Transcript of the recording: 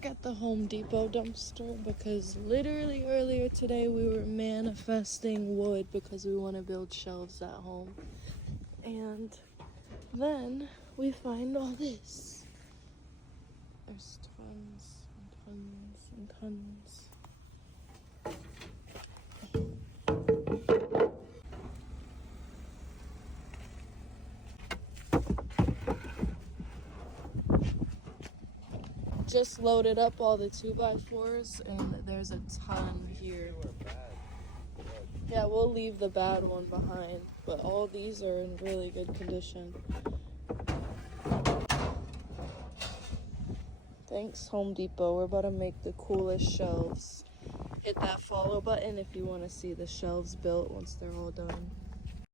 back at the Home Depot dumpster because literally earlier today we were manifesting wood because we want to build shelves at home. And then we find all this. There's tons and tons and tons. Just loaded up all the 2x4s and there's a ton here. Yeah, we'll leave the bad one behind, but all these are in really good condition. Thanks, Home Depot. We're about to make the coolest shelves. Hit that follow button if you want to see the shelves built once they're all done.